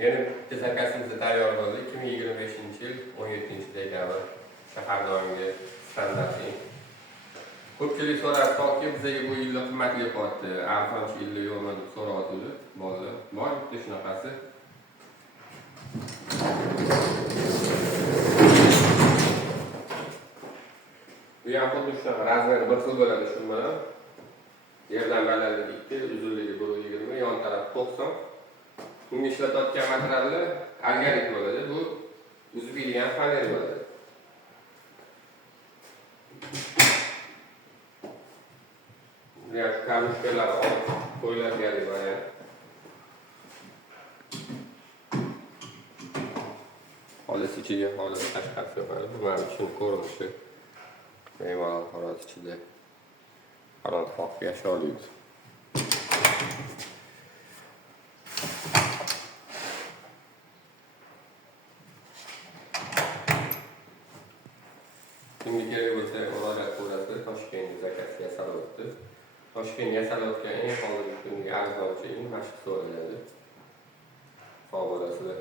Yeni zakasimizni tayyor qildik. 2025-yil 17-dekabr shahar doimiy standarti. Ko'pchilik so'radi, toki bizga bu yilda qimmatli qoldi, arzonchi yilda yo'qmi deb so'rayotdi. Bolalar, bor bitta shunaqasi. Bu ham xuddi shunaqa razmeri bir xil bo'ladi shu bilan. Yerdan balandligi 2, uzunligi 1.20, yon taraf 90. Bunga ishlatayotgan materiallar algarit bo'ladi. Bu uzbilgan faner bo'ladi. Ya kamushkalar olib qo'yiladigan mana. Xolis ichiga xolis tashqarisi yo'qadi. Bu mana uchun ko'rinishi. Bemalol xolos ichida qaroqroq yasholadi. Şimdi kerak bo'lsa murojaat qilasiz. Toshkent zakasi yasalyapti. Toshkent yasalayotgan eng hozirgi kungi arzonchi eng mashhur so'raladi. Sog' bo'lasizlar.